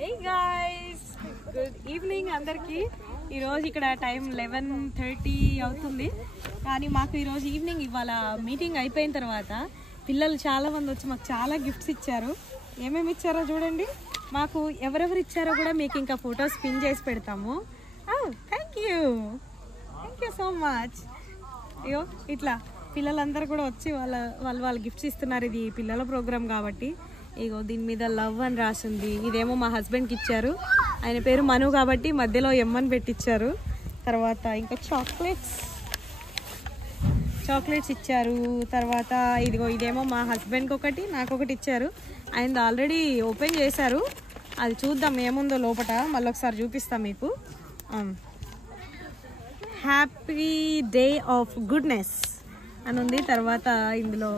Hey guys, good evening అందరికి. ఈరోజు ఇక్కడ టైం 11:30 అవుతుంది. కానీ మాకు ఈరోజు ఈవినింగ్ ఇవాళ మీటింగ్ అయిపోయిన తర్వాత పిల్లలు చాలా మంది వచ్చి మాకు చాలా గిఫ్ట్స్ ఇచ్చారు. ఏమేమి ఇచ్చారో చూడండి. మాకు ఎవరెవరు ఇచ్చారో కూడా మీకు ఇంకా ఫొటోస్ పిన్ చేసి పెడతాము. Thank you so much. అయ్యో ఇట్లా పిల్లలందరూ కూడా వచ్చి వాళ్ళ గిఫ్ట్స్ ఇస్తున్నారు. ఇది పిల్లల ప్రోగ్రామ్ కాబట్టి ఇగో దీని మీద లవ్ అని రాసింది. ఇదేమో మా హస్బెండ్కి ఇచ్చారు. ఆయన పేరు మను కాబట్టి మధ్యలో ఎమ్మని పెట్టించారు. తర్వాత ఇంకా చాక్లెట్స్ ఇచ్చారు. తర్వాత ఇదేమో మా హస్బెండ్కి ఒకటి నాకు ఒకటి ఇచ్చారు. ఆయన ఆల్రెడీ ఓపెన్ చేశారు. అది చూద్దాం ఏముందో లోపల, మళ్ళీ ఒకసారి చూపిస్తాం మీకు. హ్యాపీ డే ఆఫ్ గుడ్నెస్ అని ఉంది. తర్వాత ఇందులో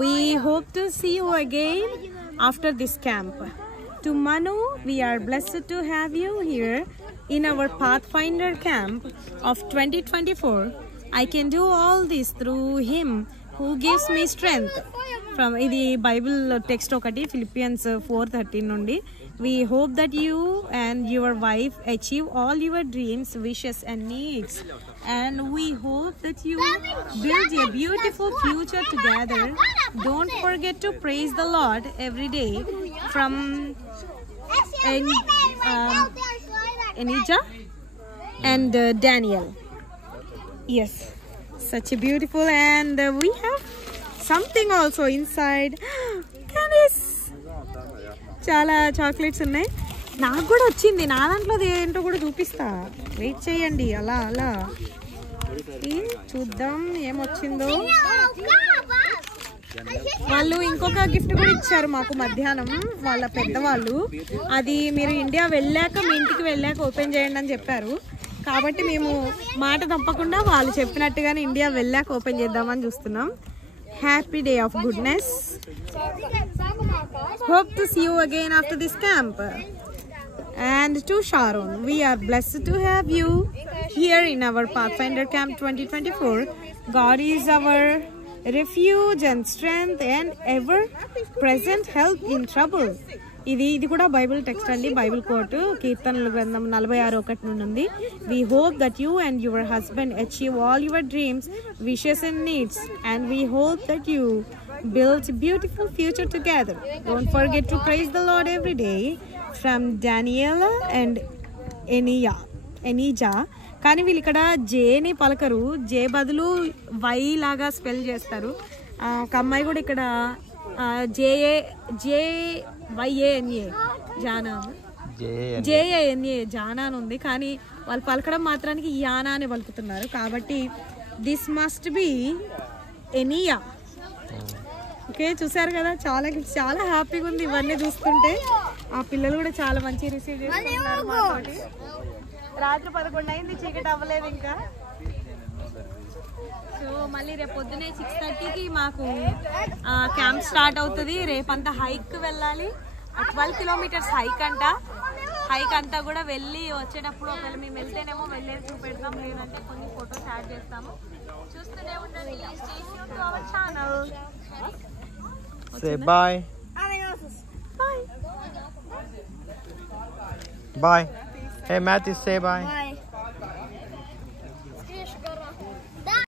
we hope to see you again after this camp. To Manu, we are blessed to have you here in our Pathfinder camp of 2024. I can do all this through him who gives me strength. From the Bible text okati Philippians 4:13 nundi. We hope that you and your wife achieve all your dreams, wishes and needs. And we hope that you build a beautiful future together. Don't forget to praise the Lord every day. From Enija and Daniel. Yes, such a beautiful, and we have something also inside. Candies. చాలా chocolates ఉన్నాయి. నాకు కూడా వచ్చింది. నా దాంట్లో ఏంటో కూడా చూపిస్తా, వెయిట్ చేయండి. అలా చూద్దాం ఏమొచ్చిందో. వాళ్ళు ఇంకొక గిఫ్ట్ కూడా ఇచ్చారు మాకు మధ్యాహ్నం, వాళ్ళ పెద్దవాళ్ళు. అది మీరు ఇండియా వెళ్ళాక, మీ ఇంటికి వెళ్ళాక ఓపెన్ చేయండి అని చెప్పారు. కాబట్టి మేము మాట తప్పకుండా వాళ్ళు చెప్పినట్టుగానే ఇండియా వెళ్ళాక ఓపెన్ చేద్దామని చూస్తున్నాం. Happy day of goodness. Hope to see you again after this camp. And to Sharon, we are blessed to have you here in our Pathfinder Camp 2024. God is our refuge and strength and ever present help in trouble. ఇది కూడా Bible text అండి, Bible coat. కీర్తనల గ్రంథం 46:1 నుండి ఉంది. We hope that you and your husband achieve all your dreams, wishes and needs, and we hope that you build a beautiful future together. Don't forget to praise the Lord every day. From Daniela and Enija. కానీ వీళ్ళు ఇక్కడ జేని పలకరు, జే బదులు why లాగా spell చేస్తారు. ఒక అమ్మాయి కూడా ఇక్కడ JAYANA జానా అని ఉంది. కానీ వాళ్ళు పలకడం మాత్రానికి యానా అని పలుకుతున్నారు. కాబట్టి దిస్ మస్ట్ బి ఎనియా. ఓకే, చూసారు కదా, చాలా హ్యాపీగా ఉంది ఇవన్నీ చూస్తుంటే. ఆ పిల్లలు కూడా చాలా మంచిగా రిసీవ్ చేసుకున్నారు. రాత్రి 11 అయింది, చీకటి అవ్వలేదు ఇంకా. సో మళ్ళీ రేపు పొద్దునే 6:30కి మాకు క్యాంప్ స్టార్ట్ అవుతుంది. రేపంతా హైక్ వెళ్ళాలి. 12 కిలోమీటర్స్ హైక్ అంతా కూడా వెళ్ళి వచ్చేటప్పుడు ఒకవేళ మేము వెళ్తేనేమో వెళ్ళేది చూపెడతాం, లేదంటే కొన్ని ఫొటోస్ యాడ్ చేస్తాము. చూస్తూనే ఉండండి. Stay tuned to our channel. Say bye. Bye. Bye. Hey Matthew, say bye.